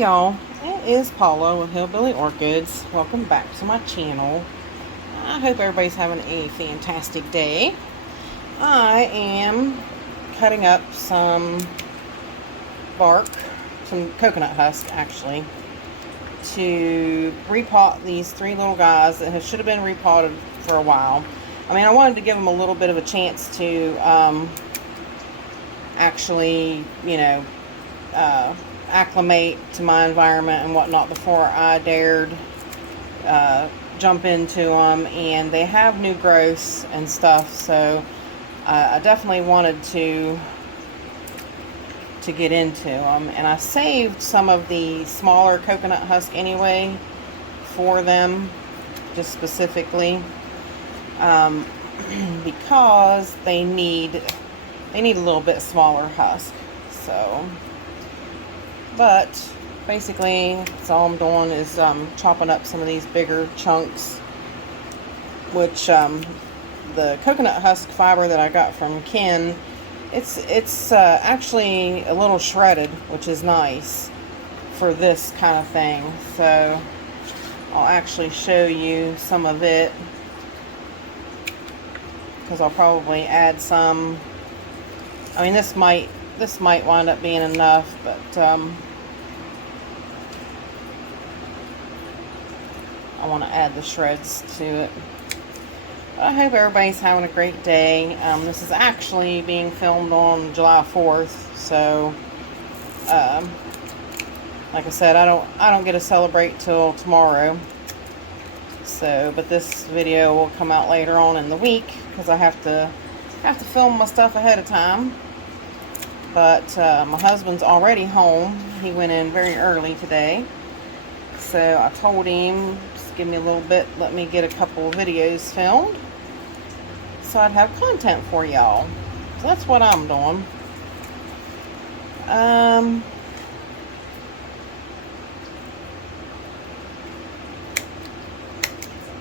y'all, it is Paula with Hillbilly Orchids. Welcome back to my channel. I hope everybody's having a fantastic day. I am cutting up some bark, some coconut husk actually, to repot these three little guys that should have been repotted for a while. I mean, I wanted to give them a little bit of a chance to actually, acclimate to my environment and whatnot before I dared jump into them. And they have new growths and stuff, so I definitely wanted to get into them. And I saved some of the smaller coconut husk anyway for them, just specifically because they need a little bit smaller husk. So, but basically that's all I'm doing is chopping up some of these bigger chunks, which the coconut husk fiber that I got from Ken, it's actually a little shredded, which is nice for this kind of thing. So I'll actually show you some of it, because I'll probably add some. I mean, this might wind up being enough, but I want to add the shreds to it. But I hope everybody's having a great day. This is actually being filmed on July 4th, so like I said, I don't get to celebrate till tomorrow. So, but this video will come out later on in the week because I have to film my stuff ahead of time. But my husband's already home. He went in very early today, so I told him just give me a little bit, let me get a couple of videos filmed so I'd have content for y'all. So that's what I'm doing.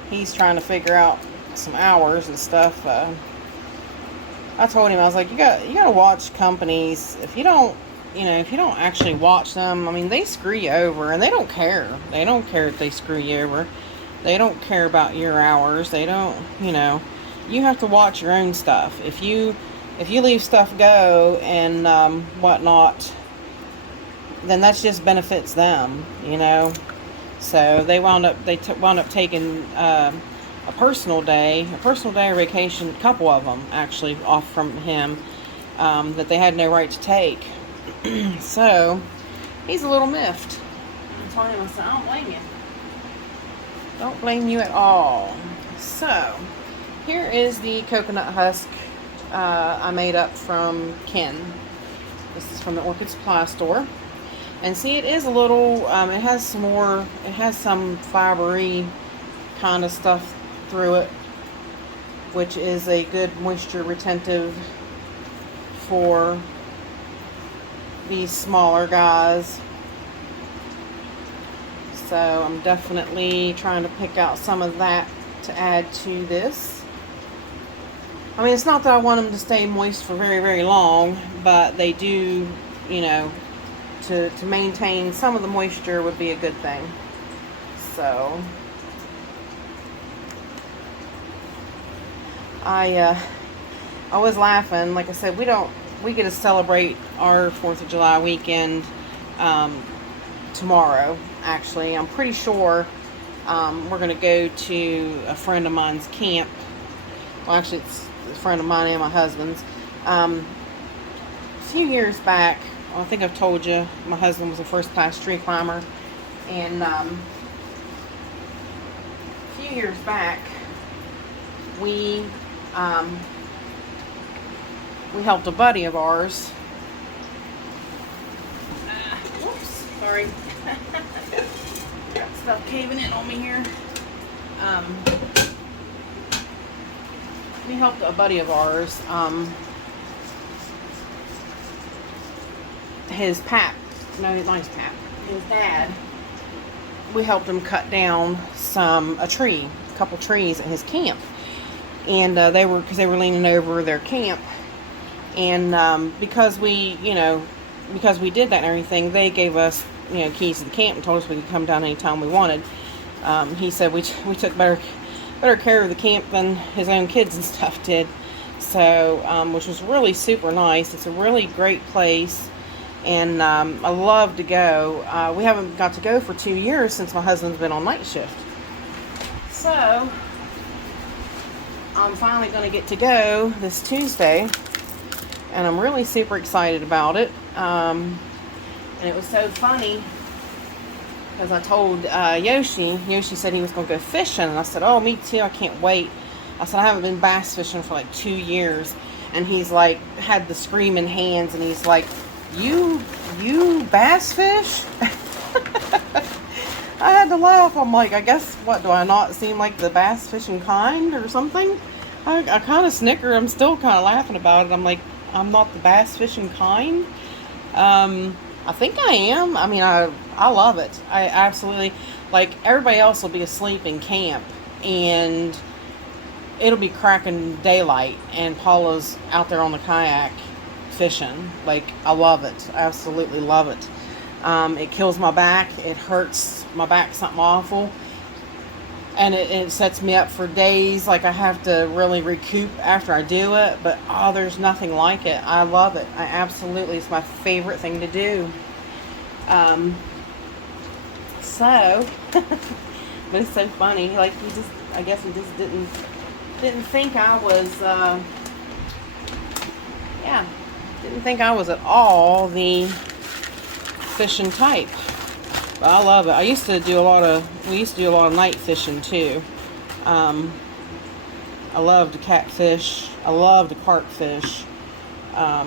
He's trying to figure out some hours and stuff. I told him, I was like, you gotta watch companies. If you don't actually watch them, I mean, they screw you over, and they don't care. They don't care if they screw you over. They don't care about your hours. They don't, you have to watch your own stuff. If you leave stuff go and whatnot, then that just benefits them, So they wound up taking a personal day or vacation, a couple of them actually, off from him, that they had no right to take. So he's a little miffed. I'm telling him, I don't blame you. Don't blame you at all. So here is the coconut husk I made up from Ken. This is from the Orchid Supply Store. And see, it is a little, it has some fibery kind of stuff through it, which is a good moisture retentive for these smaller guys. So I'm definitely trying to pick out some of that to add to this. I mean, it's not that I want them to stay moist for very, very long, but they do, to maintain some of the moisture would be a good thing. So I was laughing. Like I said, we get to celebrate our 4th of July weekend tomorrow. Actually, I'm pretty sure we're going to go to a friend of mine's camp. Well, actually, it's a friend of mine and my husband's. A few years back, I think I've told you, my husband was a first-class tree climber, and a few years back, we helped a buddy of ours. Whoops, sorry. Got stuff caving in on me here. We helped a buddy of ours. His pap, no, not his pap, his dad. We helped him cut down a couple trees at his camp, and they were leaning over their camp. And because we did that and everything, they gave us keys to the camp and told us we could come down anytime we wanted. He said we took better care of the camp than his own kids and stuff did. So, which was really super nice. It's a really great place, and I love to go. We haven't got to go for 2 years since my husband's been on night shift. So, I'm finally going to get to go this Tuesday, and I'm really super excited about it. And it was so funny because I told Yoshi said he was going to go fishing, and I said, oh, me too, I can't wait. I said, I haven't been bass fishing for like 2 years. And he's like, had the screaming hands, and he's like, you bass fish? I had to laugh. I'm like, I guess, what, do I not seem like the bass fishing kind or something? I kind of snickered. I'm still kind of laughing about it. I'm like, I'm not the bass fishing kind. I think I am. I mean, I love it. I absolutely, like, everybody else will be asleep in camp, and it'll be cracking daylight, and Paula's out there on the kayak fishing. Like, I love it. I absolutely love it. It kills my back. It hurts my back something awful. And it sets me up for days. Like, I have to really recoup after I do it. But, oh, there's nothing like it. I love it. I absolutely, it's my favorite thing to do. But it's so funny. Like, I guess he just didn't think I was, didn't think I was at all the fishing type. But I love it. We used to do a lot of night fishing too. I love to catfish. I love to carp fish. I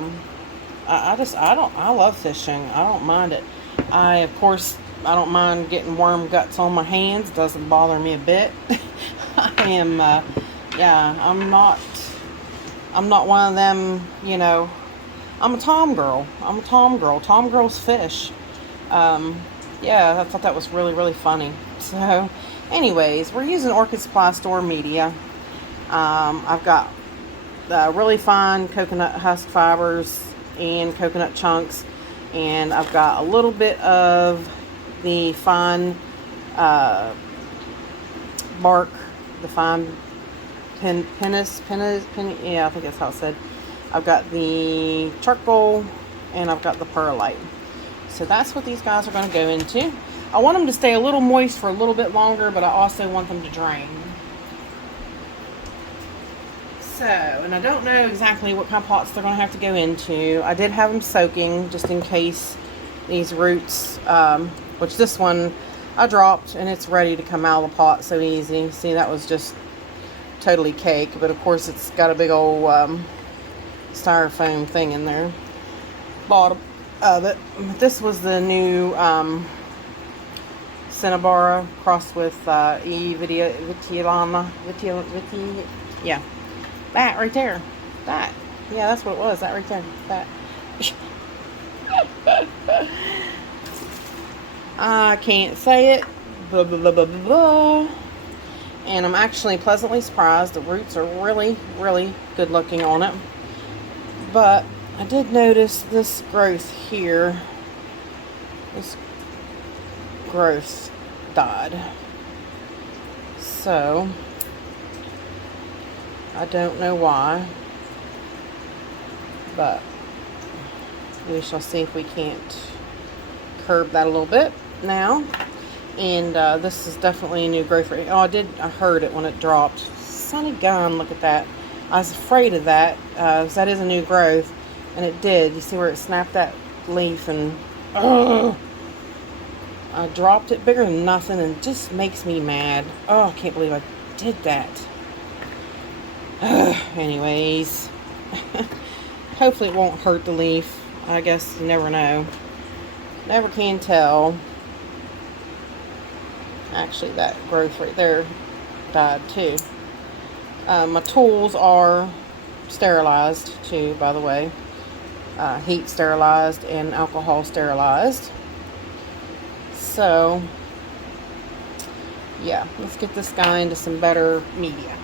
love fishing. I don't mind it. Of course, I don't mind getting worm guts on my hands. It doesn't bother me a bit. I'm not one of them, I'm a tom girl. Tom girls fish. I thought that was really, really funny. So, anyways, we're using Orchid Supply Store media. I've got really fine coconut husk fibers and coconut chunks, and I've got a little bit of the fine bark, the fine penis, yeah, I think that's how it's said. I've got the charcoal, and I've got the perlite. So that's what these guys are going to go into. I want them to stay a little moist for a little bit longer, but I also want them to drain. So, and I don't know exactly what kind of pots they're going to have to go into. I did have them soaking just in case these roots, which this one I dropped, and it's ready to come out of the pot so easy. See, that was just totally cake, but of course it's got a big old styrofoam thing in there, bottom of it. This was the new Cinnabara crossed with Vitilana, yeah, that right there, that, yeah, that's what it was, that right there, that. I can't say it, blah, blah, blah, blah, blah. And I'm actually pleasantly surprised. The roots are really, really good looking on it. But I did notice this growth here. This growth died. So, I don't know why. But we shall see if we can't curb that a little bit now. And this is definitely a new growth rate. Oh, I heard it when it dropped. Sonny gun, look at that. I was afraid of that, because that is a new growth. And it did. You see where it snapped that leaf, and I dropped it bigger than nothing, and it just makes me mad. Oh, I can't believe I did that. Anyways. Hopefully it won't hurt the leaf. I guess you never know. Never can tell. Actually, that growth right there died too. My tools are sterilized too, by the way. Heat sterilized and alcohol sterilized. So, yeah, let's get this guy into some better media.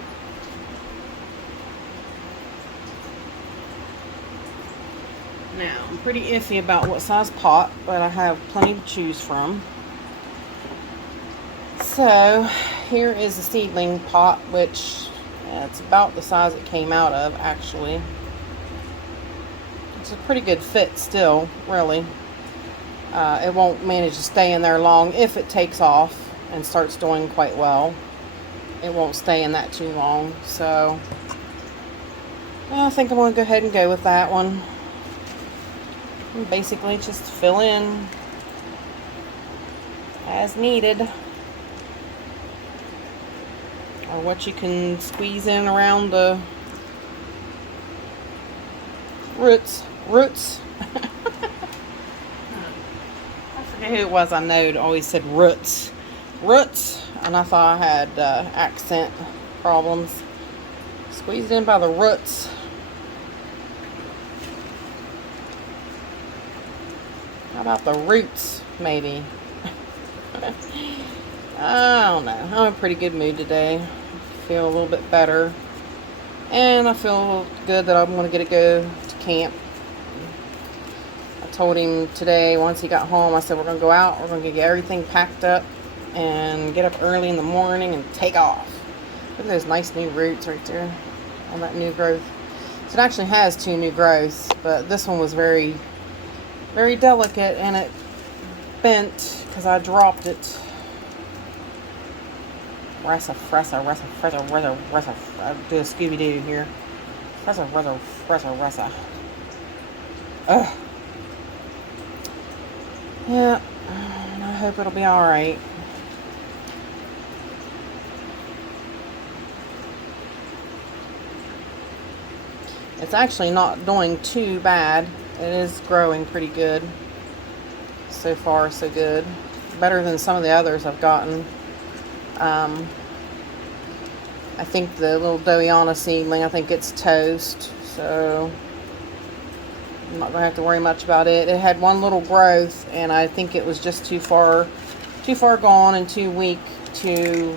Now, I'm pretty iffy about what size pot, but I have plenty to choose from. So, here is the seedling pot, which it's about the size it came out of, actually. It's a pretty good fit still, really. It won't manage to stay in there long if it takes off and starts doing quite well. It won't stay in that too long, so I think I'm going to go ahead and go with that one. And basically just fill in as needed, or what you can squeeze in around the roots. I forget who it was I knowed always said roots, and I thought I had accent problems. Squeezed in by the roots. How about the roots, maybe? I don't know. I'm in a pretty good mood today. I feel a little bit better. And I feel good that I'm going to go to camp. I told him today, once he got home, I said, we're going to go out. We're going to get everything packed up and get up early in the morning and take off. Look at those nice new roots right there. All that new growth. So it actually has 2 new growths, but this one was very, very delicate, and it bent because I dropped it. Ressa. Do a Scooby-Doo here. Ressa. Ugh. Yeah. I hope it'll be alright. It's actually not doing too bad. It is growing pretty good. So far, so good. Better than some of the others I've gotten. I think the little Dowiana seedling, I think it's toast, so I'm not going to have to worry much about it. It had 1 little growth, and I think it was just too far gone and too weak to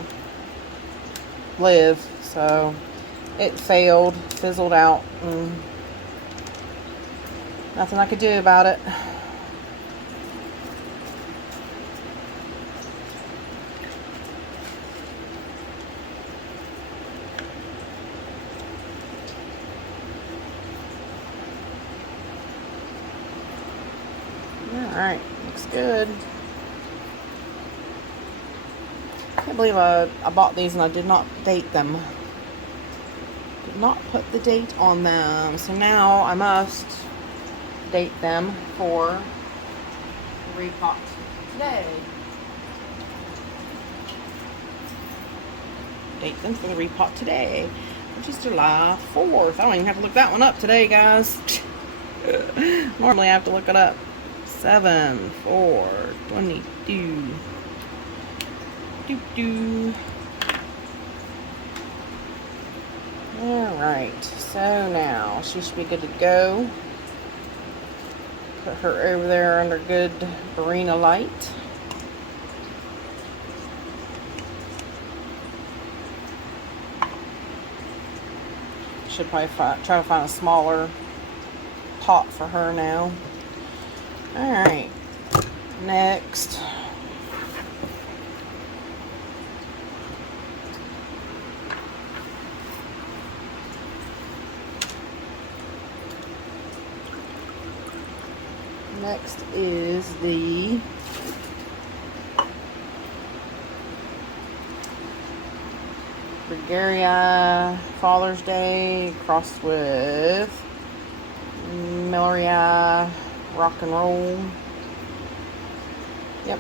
live, so it fizzled out, and nothing I could do about it. Alright, looks good. I can't believe I bought these and I did not date them. Did not put the date on them. So now I must date them for the repot today. Date them for the repot today, which is July 4th. I don't even have to look that one up today, guys. Normally I have to look it up. 7/4/22. Alright, so now she should be good to go. Put her over there under good Barina light. Should probably try to find a smaller pot for her now. Alright, next. Next is the Gregaria Father's Day crossed with Milleria Rock and Roll. Yep.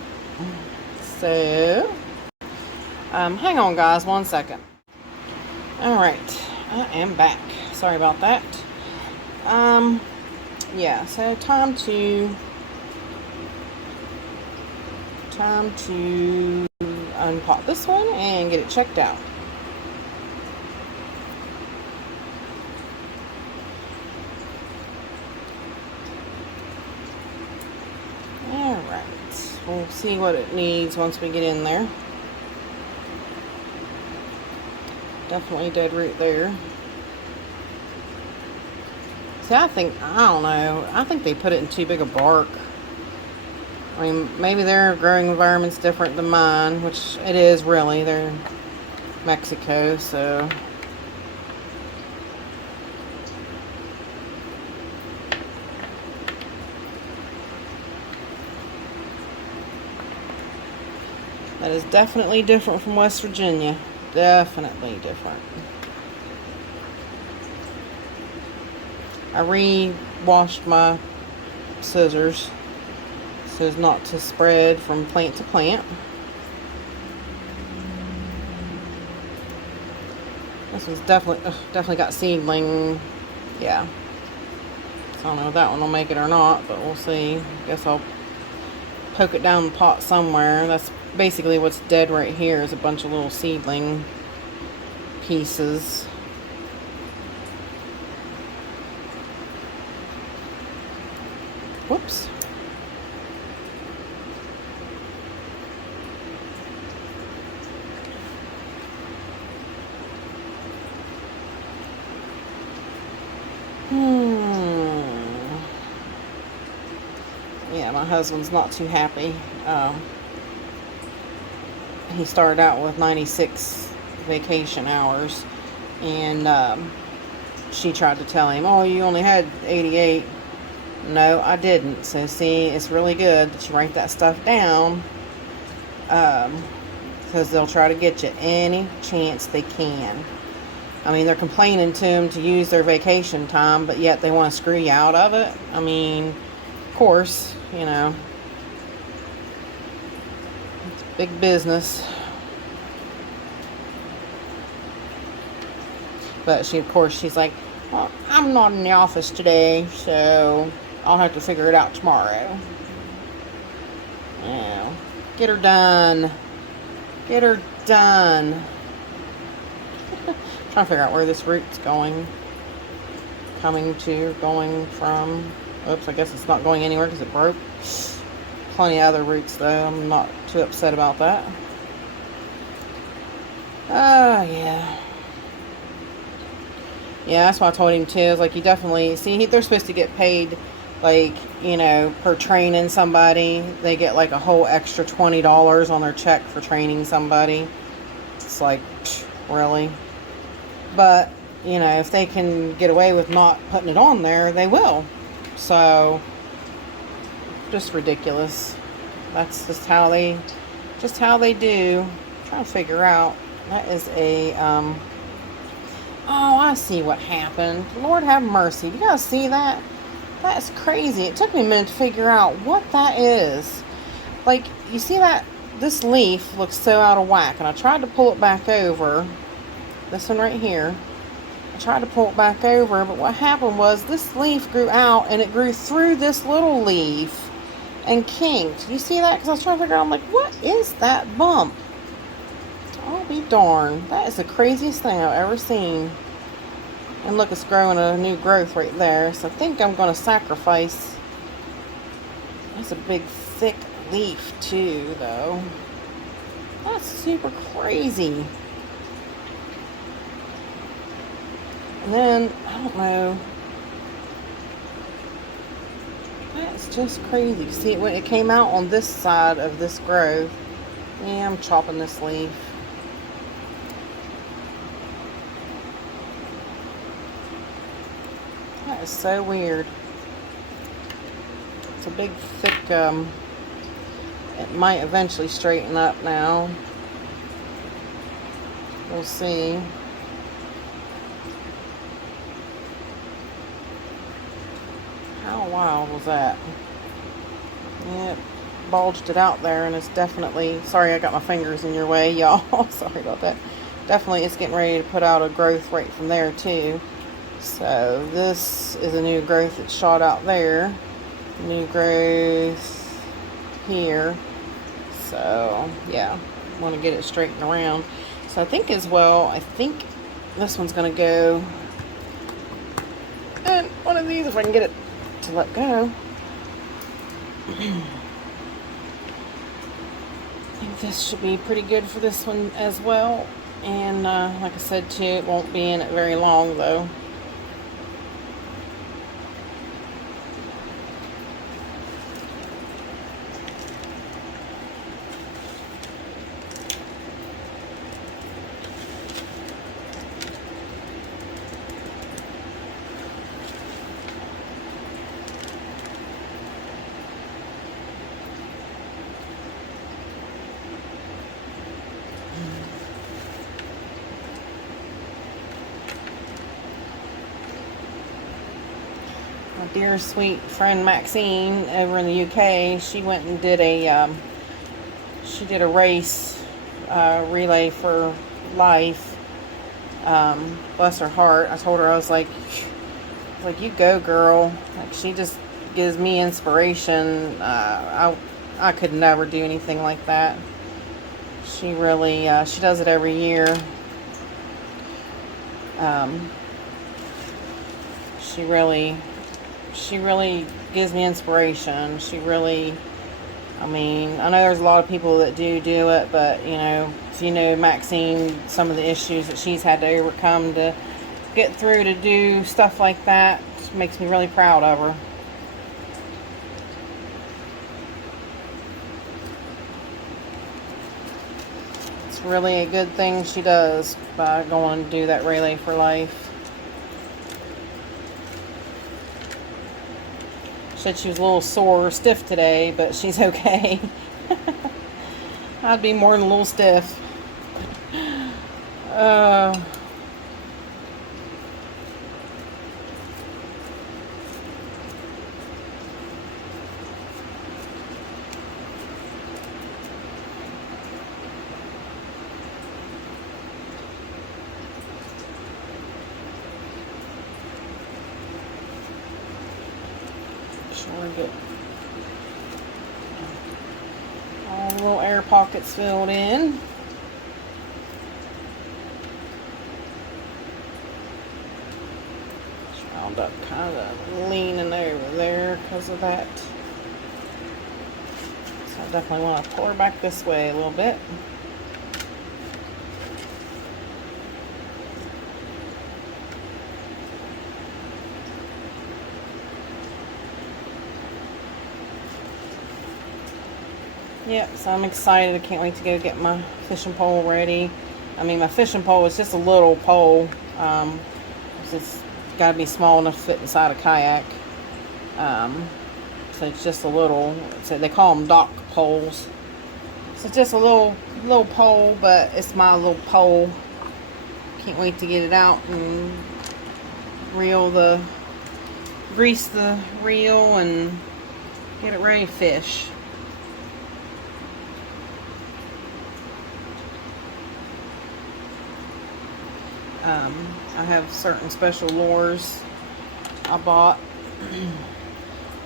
So, hang on, guys, 1 second. Alright, I am back. Sorry about that. Yeah, so time to unpot this one and get it checked out. Alright, we'll see what it needs once we get in there. Definitely dead root there. See, I don't know. I think they put it in too big a bark. I mean, maybe their growing environment's different than mine, which it is really. They're in Mexico, so. That is definitely different from West Virginia. Definitely different. I re-washed my scissors so as not to spread from plant to plant. This one's definitely got seedling. Yeah. So I don't know if that one will make it or not, but we'll see. I guess I'll poke it down the pot somewhere. That's basically what's dead right here, is a bunch of little seedling pieces. Whoops. Yeah, my husband's not too happy. He started out with 96 vacation hours, and she tried to tell him, oh, you only had 88. No, I didn't. So see, it's really good that you write that stuff down, because they'll try to get you any chance they can. I mean, they're complaining to him to use their vacation time, but yet they want to screw you out of it. I mean, of course, you know, it's big business. But she's like, well, I'm not in the office today, so I'll have to figure it out tomorrow. Yeah, get her done. Get her done. Trying to figure out where this root's going from. Oops, I guess it's not going anywhere because it broke. Plenty of other roots though. I'm not too upset about that. Yeah. Yeah, that's what I told him too. Is like, you definitely see, they're supposed to get paid, like, you know, per training somebody. They get like a whole extra $20 on their check for training somebody. It's like, really? But, you know, if they can get away with not putting it on there, they will. So, just ridiculous. That's just how they do. I'm trying to figure out. That is a, oh, I see what happened. Lord have mercy. You guys see that? That's crazy. It took me a minute to figure out what that is. Like, you see that? This leaf looks so out of whack. And I tried to pull it back over. This one right here. I tried to pull it back over, but what happened was this leaf grew out and it grew through this little leaf and kinked. You see that? Because I was trying to figure out, I'm like, what is that bump? I'll be darned. That is the craziest thing I've ever seen. And look, it's growing a new growth right there. So I think I'm going to sacrifice. That's a big, thick leaf too, though. That's super crazy. And then, I don't know. That's just crazy. See, when it came out on this side of this growth. Yeah, I'm chopping this leaf. That is so weird. It's a big, thick, it might eventually straighten up now. We'll see. How wild was that? Yeah, it bulged it out there, and it's definitely, sorry I got my fingers in your way, y'all. Sorry about that. Definitely it's getting ready to put out a growth right from there too. So this is a new growth that shot out there. New growth here. So yeah, I want to get it straightened around. So I think as well, I think this one's going to go, and one of these, if I can get it to let go. I think this should be pretty good for this one as well. And like I said too, it won't be in it very long though. dear sweet friend Maxine over in the UK, she went and did a race, relay for life. Bless her heart. I told her, I was like, you go, girl. Like, she just gives me inspiration. I could never do anything like that. She really, she does it every year. She really gives me inspiration. She really, I mean, I know there's a lot of people that do it, but, you know, Maxine, some of the issues that she's had to overcome to get through to do stuff like that, makes me really proud of her. It's really a good thing she does by going to do that relay for life. She said she was a little sore or stiff today, but she's okay. I'd be more than a little stiff. Sure, get all the little air pockets filled in. Wound up kind of leaning over there because of that. So I definitely want to pull her back this way a little bit. Yep, so I'm excited. I can't wait to go get my fishing pole ready. I mean, my fishing pole is just a little pole. It's got to be small enough to fit inside a kayak. So it's just a little, so they call them dock poles. So it's just a little pole, but it's my little pole. Can't wait to get it out and grease the reel and get it ready to fish. I have certain special lures I bought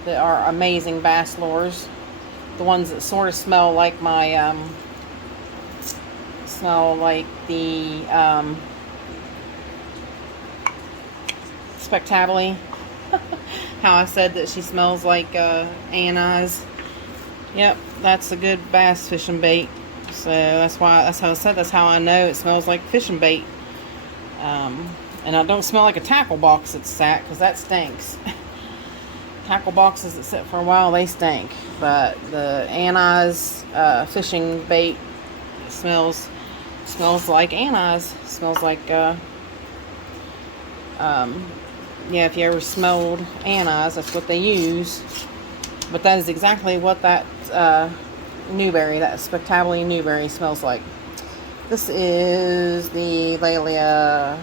that are amazing bass lures. The ones that sort of smell like my, the Spectably. How I said that she smells like anise. Yep, that's a good bass fishing bait. So that's how I said, that's how I know it smells like fishing bait. And I don't smell like a tackle box that's sat, because that stinks. Tackle boxes that sit for a while, they stink. But the anise fishing bait smells like anise. Smells like yeah, if you ever smelled anise, that's what they use. But that is exactly what that newberry, that Spectably newberry smells like. This is the Laelia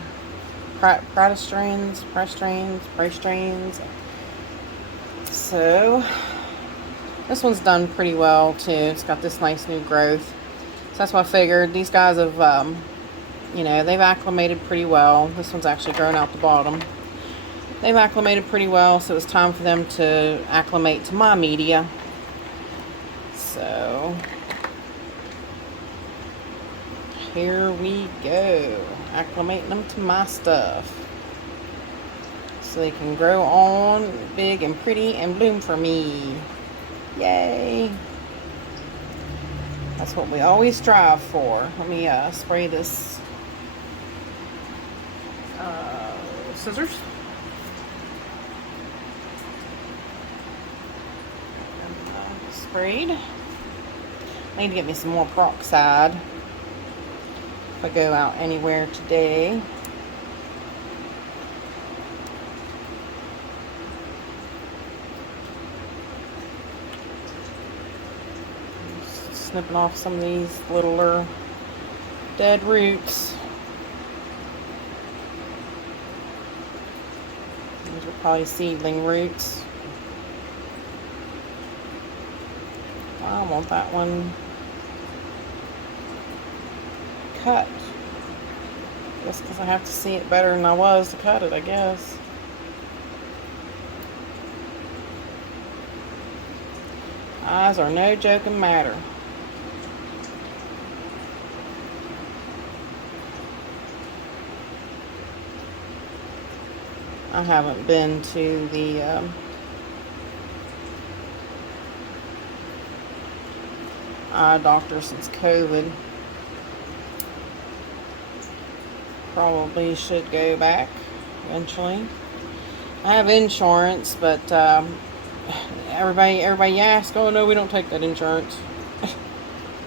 Prastrains. So this one's done pretty well too. It's got this nice new growth. So that's what I figured. These guys have, you know, they've acclimated pretty well. This one's actually grown out the bottom. They've acclimated pretty well, so it's time for them to acclimate to my media. So here we go, acclimating them to my stuff so they can grow on big and pretty and bloom for me. Yay! That's what we always strive for. Let me spray this scissors. Sprayed. I need to get me some more peroxide if I go out anywhere today. Just snipping off some of these littler dead roots. These are probably seedling roots. I want that one cut. Just because I have to see it better than I was to cut it, I guess. Eyes are no joking matter. I haven't been to the eye doctor since COVID. Probably should go back eventually. I have insurance, but everybody asks, oh no, we don't take that insurance.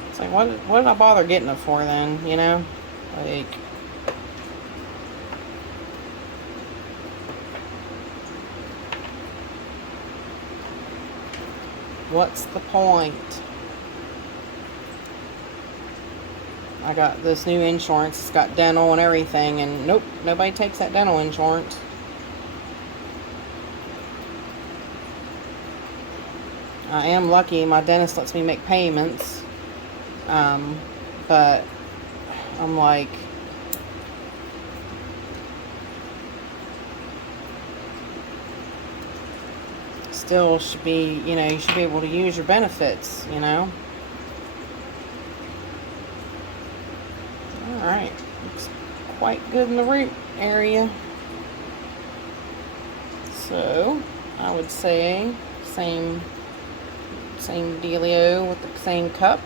It's like, what did I bother getting it for then, you know? Like, what's the point? I got this new insurance. It's got dental and everything, and nope, nobody takes that dental insurance. I am lucky my dentist lets me make payments, but I'm like, still should be, you know, you should be able to use your benefits, you know. Alright, looks quite good in the root area. So, I would say same dealio with the same cup.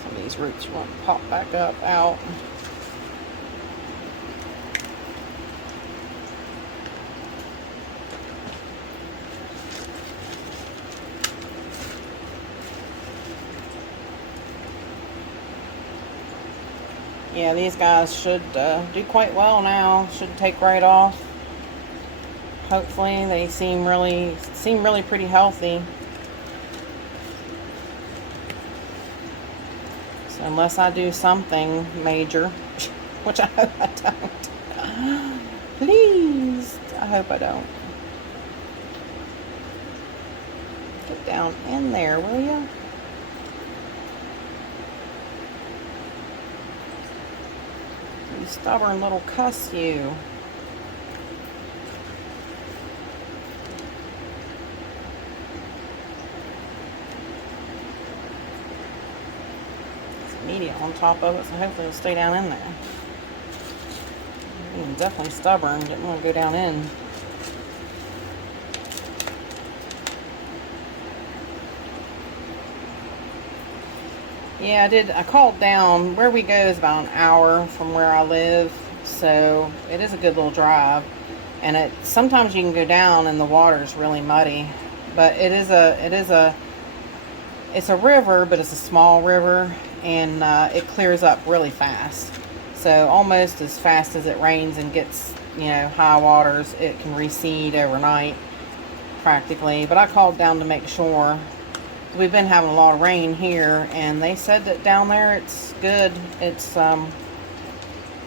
Some of these roots won't pop back up out. Yeah, these guys should do quite well now. Should take right off. Hopefully, they seem really pretty healthy. So unless I do something major, which I hope I don't. Please, I hope I don't. Get down in there, will you? You stubborn little cuss, you. It's immediate on top of it, so hopefully it'll stay down in there. Definitely stubborn, didn't want to go down in. Yeah, I called down. Where we go is about an hour from where I live, so it is a good little drive. And sometimes you can go down and the water's really muddy, but it's a river, but it's a small river, and it clears up really fast. So almost as fast as it rains and gets, you know, high waters, it can recede overnight practically. But I called down to make sure. We've been having a lot of rain here, and they said that down there it's good. It's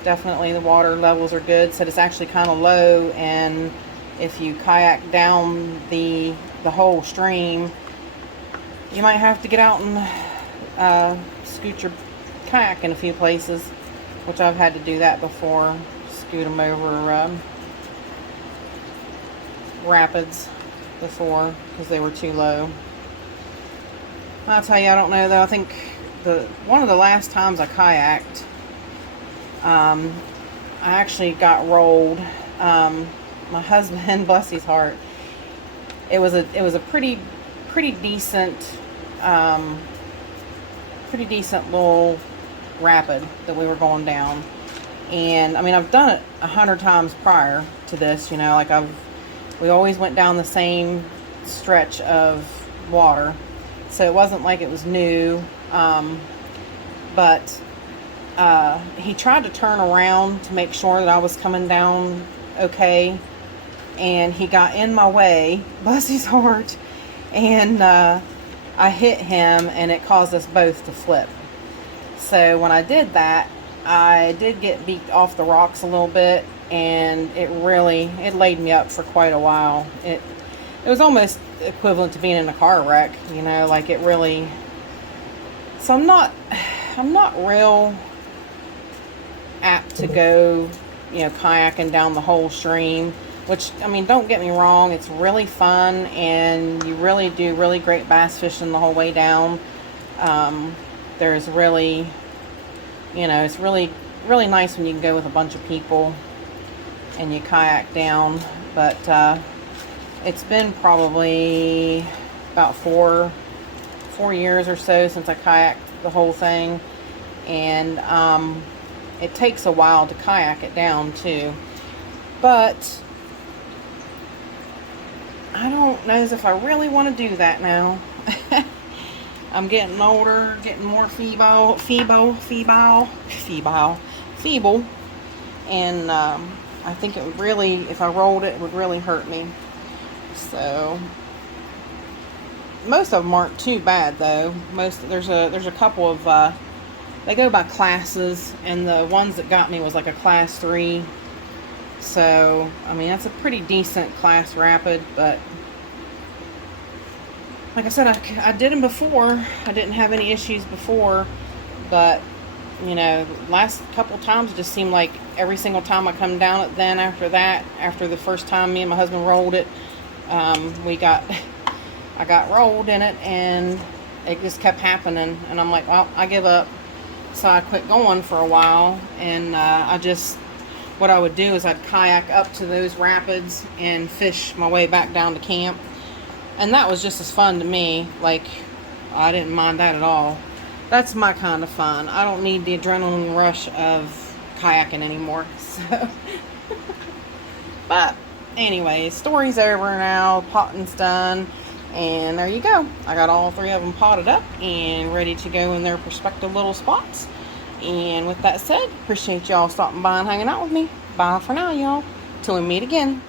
definitely the water levels are good. Said it's actually kind of low, and if you kayak down the whole stream, you might have to get out and scoot your kayak in a few places, which I've had to do that before. Scoot them over rapids before because they were too low. I'll tell you, I don't know though. I think one of the last times I kayaked, I actually got rolled. My husband, bless his heart, it was a pretty decent little rapid that we were going down. And I mean, I've done it 100 times prior to this. You know, like we always went down the same stretch of water. So it wasn't like it was new, but he tried to turn around to make sure that I was coming down okay, and he got in my way, bless his heart, and I hit him, and it caused us both to flip. So when I did that, I did get beat off the rocks a little bit, and it laid me up for quite a while. It was almost equivalent to being in a car wreck, you know, like it really. So I'm not real apt to go, you know, kayaking down the whole stream, which, I mean, don't get me wrong, it's really fun, and you really do really great bass fishing the whole way down. There's really, you know, it's really nice when you can go with a bunch of people and you kayak down. But it's been probably about four years or so since I kayaked the whole thing, and it takes a while to kayak it down too. But I don't know as if I really want to do that now. I'm getting older, getting more feeble, and I think it would really, if I rolled it, it would really hurt me. So most of them aren't too bad though. There's a couple of they go by classes, and the ones that got me was like a class 3. So I mean, that's a pretty decent class rapid, but like I said, I did them before. I didn't have any issues before, but you know, last couple times it just seemed like every single time I come down it, then after the first time me and my husband rolled it, I got rolled in it, and it just kept happening, and I'm like, well, I give up. So I quit going for a while, and what I would do is I'd kayak up to those rapids and fish my way back down to camp. And that was just as fun to me. Like, I didn't mind that at all. That's my kind of fun. I don't need the adrenaline rush of kayaking anymore. So, but anyway, story's over now. Potting's done. And there you go. I got all 3 of them potted up and ready to go in their respective little spots. And with that said, appreciate y'all stopping by and hanging out with me. Bye for now, y'all. Till we meet again.